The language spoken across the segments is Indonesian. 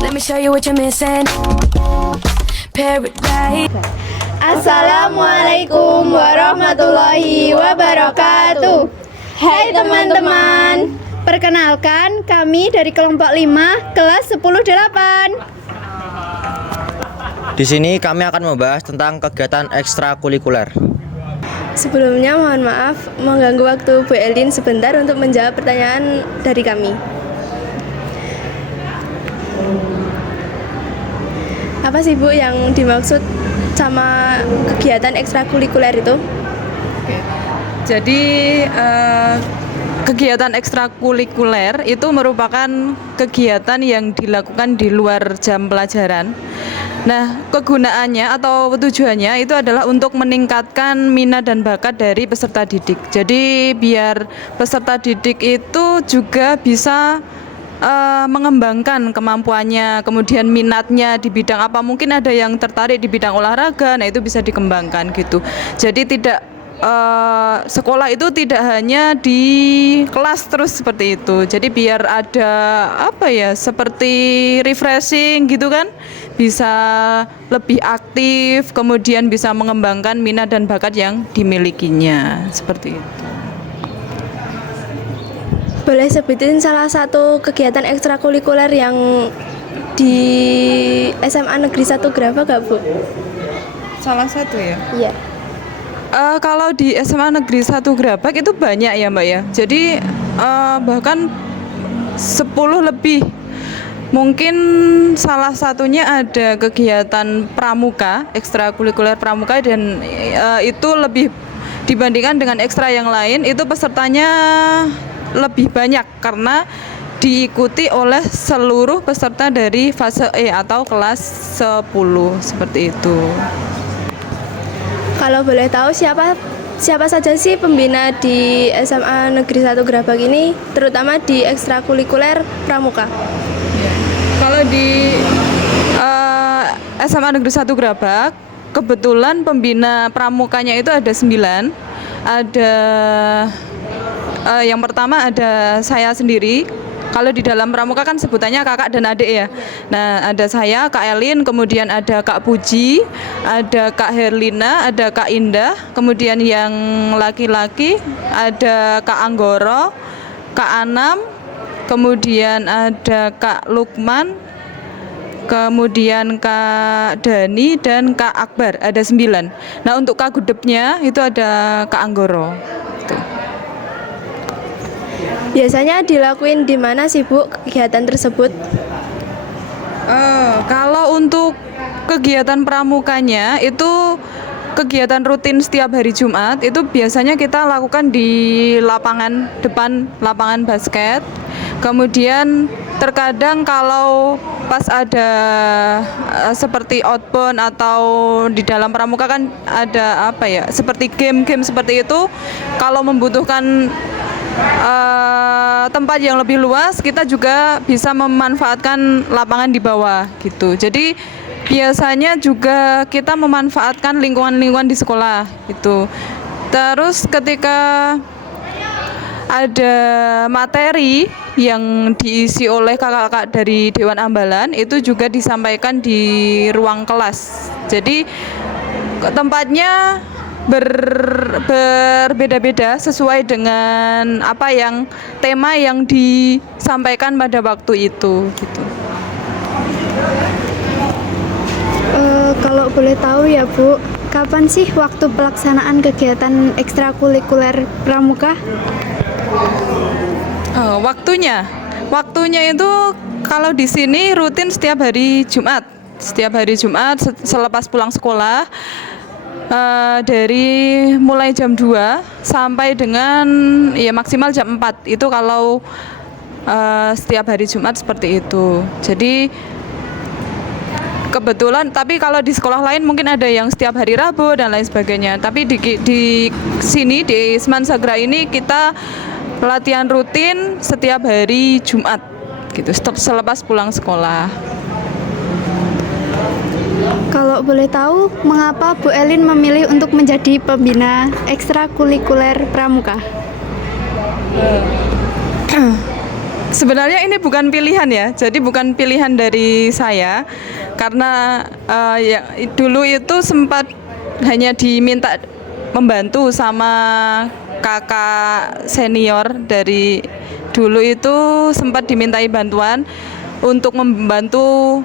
Let me show you what you're missing. Paradise. Assalamualaikum warahmatullahi wabarakatuh. Hai teman-teman, perkenalkan kami dari kelompok 5 kelas 10-8. Di sini kami akan membahas tentang kegiatan ekstrakurikuler. Sebelumnya mohon maaf mengganggu waktu Bu Elin sebentar untuk menjawab pertanyaan dari kami. Apa sih Bu yang dimaksud sama kegiatan ekstrakurikuler itu? Jadi kegiatan ekstrakurikuler itu merupakan kegiatan yang dilakukan di luar jam pelajaran. Nah, kegunaannya atau tujuannya itu adalah untuk meningkatkan minat dan bakat dari peserta didik. Jadi biar peserta didik itu juga bisa mengembangkan kemampuannya, kemudian minatnya di bidang apa, mungkin ada yang tertarik di bidang olahraga, nah itu bisa dikembangkan gitu. Jadi tidak sekolah itu tidak hanya di kelas terus seperti itu. Jadi biar ada seperti refreshing gitu kan, bisa lebih aktif, kemudian bisa mengembangkan minat dan bakat yang dimilikinya seperti itu. Boleh sebutin salah satu kegiatan ekstrakurikuler yang di SMA Negeri 1 Graba gak Bu? Salah satu ya? Iya. Kalau di SMA Negeri 1 Grabak itu banyak ya Mbak ya. Jadi bahkan 10 lebih. Mungkin salah satunya ada kegiatan pramuka, ekstrakurikuler pramuka, dan itu lebih dibandingkan dengan ekstra yang lain, itu pesertanya lebih banyak karena diikuti oleh seluruh peserta dari fase E atau kelas 10 seperti itu. Kalau boleh tahu siapa saja sih pembina di SMA Negeri 1 Grabak ini, terutama di ekstrakurikuler pramuka? Kalau di SMA Negeri 1 Grabak, kebetulan pembina pramukanya itu ada 9. Ada yang pertama ada saya sendiri. Kalau di dalam pramuka kan sebutannya kakak dan adik ya. Nah, ada saya, Kak Elin, kemudian ada Kak Puji, ada Kak Herlina, ada Kak Indah, kemudian yang laki-laki ada Kak Anggoro, Kak Anam, kemudian ada Kak Lukman, kemudian Kak Dani, dan Kak Akbar, ada 9. Nah, untuk Kak Gudepnya itu ada Kak Anggoro. Biasanya dilakuin di mana sih Bu kegiatan tersebut? Kalau untuk kegiatan pramukanya itu kegiatan rutin setiap hari Jumat, itu biasanya kita lakukan di lapangan depan lapangan basket. Kemudian terkadang kalau pas ada seperti outbound atau di dalam pramuka kan ada seperti game-game seperti itu, kalau membutuhkan tempat yang lebih luas, kita juga bisa memanfaatkan lapangan di bawah gitu. Jadi biasanya juga kita memanfaatkan lingkungan-lingkungan di sekolah gitu. Terus ketika ada materi yang diisi oleh kakak-kakak dari Dewan Ambalan, itu juga disampaikan di ruang kelas. Jadi tempatnya berbeda-beda sesuai dengan tema yang disampaikan pada waktu itu gitu. Kalau boleh tahu ya Bu, kapan sih waktu pelaksanaan kegiatan ekstrakurikuler pramuka? Waktunya itu kalau di sini rutin setiap hari Jumat selepas pulang sekolah. Dari mulai jam 2 sampai dengan maksimal jam 4 itu kalau setiap hari Jumat seperti itu. Jadi kebetulan, tapi kalau di sekolah lain mungkin ada yang setiap hari Rabu dan lain sebagainya. Tapi di sini di Semansagra ini kita latihan rutin setiap hari Jumat gitu, selepas pulang sekolah. Kalau boleh tahu, mengapa Bu Elin memilih untuk menjadi pembina ekstrakurikuler pramuka? Sebenarnya ini bukan pilihan ya, jadi bukan pilihan dari saya karena ya dulu itu sempat hanya diminta membantu sama kakak senior dari dulu itu sempat dimintai bantuan untuk membantu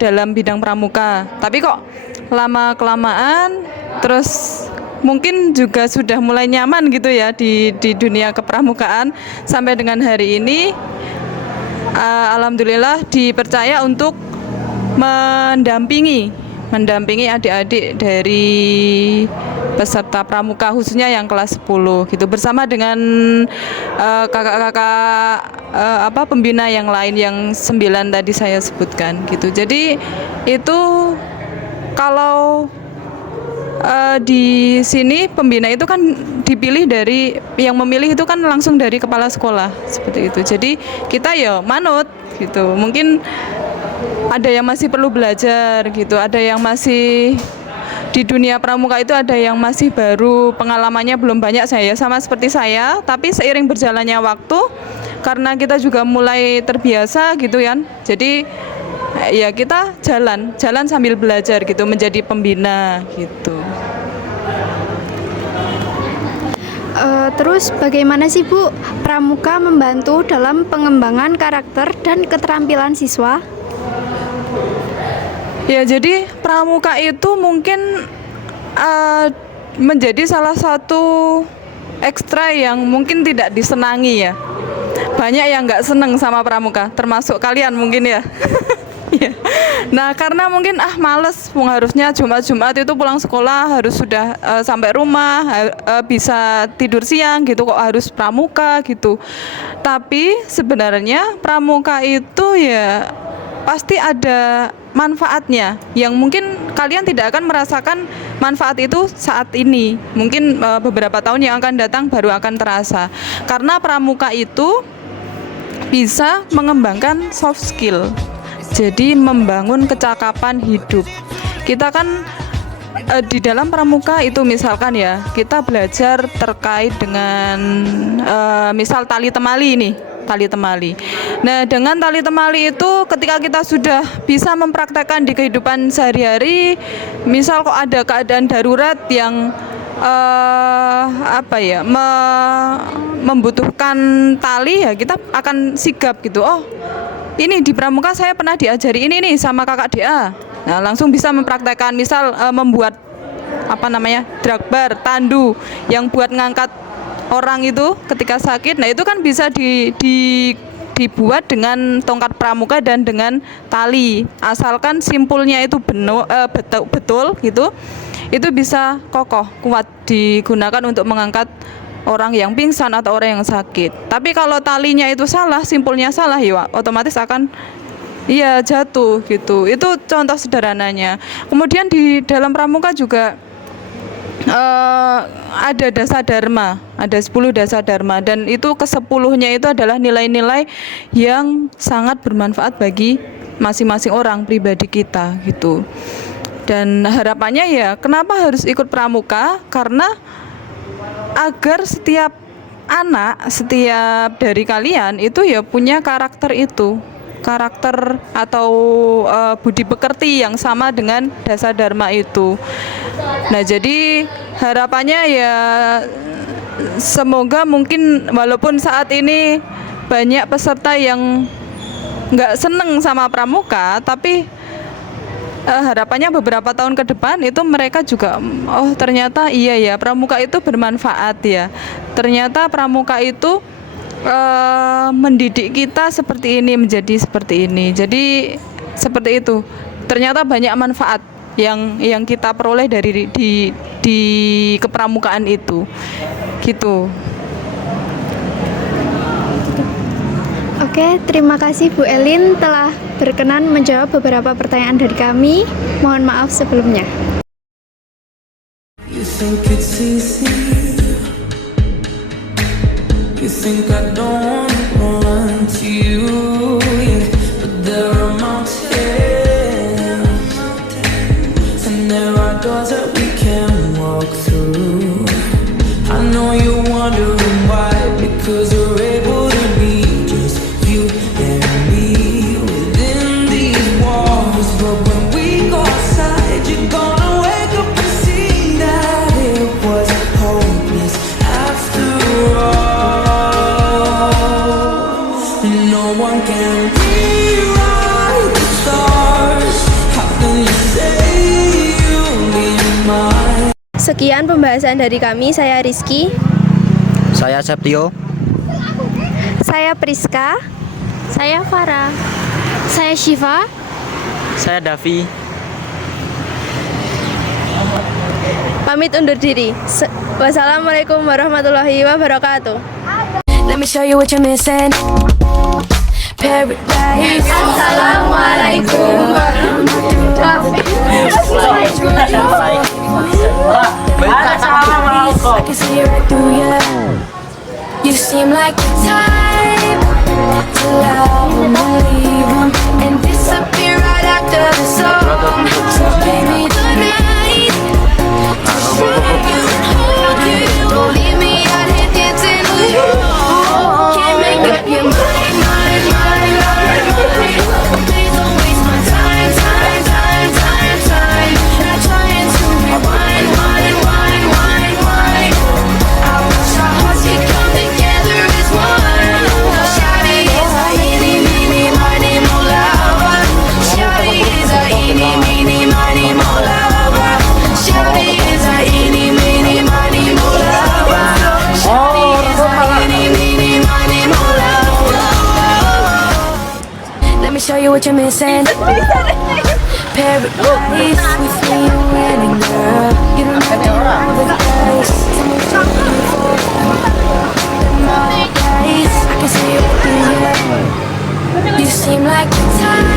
dalam bidang pramuka. Tapi kok lama kelamaan terus mungkin juga sudah mulai nyaman gitu ya di dunia kepramukaan sampai dengan hari ini alhamdulillah dipercaya untuk mendampingi adik-adik dari peserta pramuka khususnya yang kelas 10 gitu bersama dengan kakak-kakak pembina yang lain yang 9 tadi saya sebutkan gitu. Jadi itu kalau di sini pembina itu kan dipilih dari yang memilih itu kan langsung dari kepala sekolah seperti itu. Jadi kita ya manut gitu. Mungkin ada yang masih perlu belajar gitu, ada yang masih di dunia pramuka itu ada yang masih baru, pengalamannya belum banyak sama seperti saya, tapi seiring berjalannya waktu karena kita juga mulai terbiasa gitu kan. Jadi ya kita jalan sambil belajar gitu menjadi pembina gitu. Terus bagaimana sih Bu pramuka membantu dalam pengembangan karakter dan keterampilan siswa? Ya jadi pramuka itu mungkin menjadi salah satu ekstra yang mungkin tidak disenangi ya. Banyak yang nggak seneng sama pramuka, termasuk kalian mungkin ya. Nah karena mungkin males, harusnya Jumat itu pulang sekolah harus sudah sampai rumah, bisa tidur siang gitu, kok harus pramuka gitu. Tapi sebenarnya pramuka itu ya pasti ada manfaatnya yang mungkin kalian tidak akan merasakan manfaat itu saat ini. Mungkin beberapa tahun yang akan datang baru akan terasa. Karena pramuka itu bisa mengembangkan soft skill. Jadi membangun kecakapan hidup. Kita kan di dalam pramuka itu misalkan ya, kita belajar terkait dengan misal tali temali ini. Tali temali. Nah, dengan tali temali itu ketika kita sudah bisa mempraktekkan di kehidupan sehari-hari, misal kok ada keadaan darurat yang membutuhkan tali ya kita akan sigap gitu. Oh, ini di pramuka saya pernah diajari ini nih sama kakak DA. Nah, langsung bisa mempraktekkan misal membuat drag bar, tandu yang buat ngangkat orang itu ketika sakit. Nah itu kan bisa dibuat dengan tongkat pramuka dan dengan tali, asalkan simpulnya itu betul gitu, itu bisa kokoh kuat digunakan untuk mengangkat orang yang pingsan atau orang yang sakit. Tapi kalau talinya itu salah, simpulnya salah ya otomatis akan jatuh gitu. Itu contoh sederhananya. Kemudian di dalam pramuka juga ada dasa dharma, ada 10 dasa dharma, dan itu ke-10-nya itu adalah nilai-nilai yang sangat bermanfaat bagi masing-masing orang pribadi kita gitu. Dan harapannya ya kenapa harus ikut pramuka, karena agar setiap anak, setiap dari kalian itu ya punya karakter itu, karakter atau budi pekerti yang sama dengan dasa dharma itu. Nah jadi harapannya ya semoga mungkin walaupun saat ini banyak peserta yang nggak seneng sama pramuka, tapi harapannya beberapa tahun ke depan itu mereka juga ternyata iya ya pramuka itu bermanfaat ya. Ternyata pramuka itu mendidik kita seperti ini menjadi seperti ini. Jadi seperti itu. Ternyata banyak manfaat yang kita peroleh dari di kepramukaan itu. Gitu. Oke, terima kasih Bu Elin telah berkenan menjawab beberapa pertanyaan dari kami. Mohon maaf sebelumnya. You think it's easy. You think I don't run to you, yeah. But there are mountains, and there are doors that we can walk through. I know you're wondering why, because we're able to be just you. one can rewrite the stars. How can you say you'll be mine? Sekian pembahasan dari kami, saya Rizky. Saya Septio. Saya Priska. Saya Farah. Saya Syifa. Saya Davi. Pamit undur diri. Wassalamualaikum warahmatullahi wabarakatuh. Let me show you what you're missing. Paradise. Assalamualaikum I can see right through you. You seem like the type to love and leave 'em and disappear right after the song. So baby tonight, to show you and hold you, don't leave me out here dancing alone. Can't make up your mind, mind, mind, mind, mind. Please don't waste my time, time, time, time, time. Not trying to rewind, wind, wind, wind, wind. I wish our hearts could come together as one. Shawty is a eeny, meeny, miny, mo lover. Shawty is a eeny, meeny, miny, mo lover. Shawty is a eeny, meeny, miny, mo lover. Shawty is a eeny, meeny, miny, mo lover. Let me show you what you're missing. Paradise with me, you're winning, girl. You don't have to roll the dice. I can see it through you. You seem like the type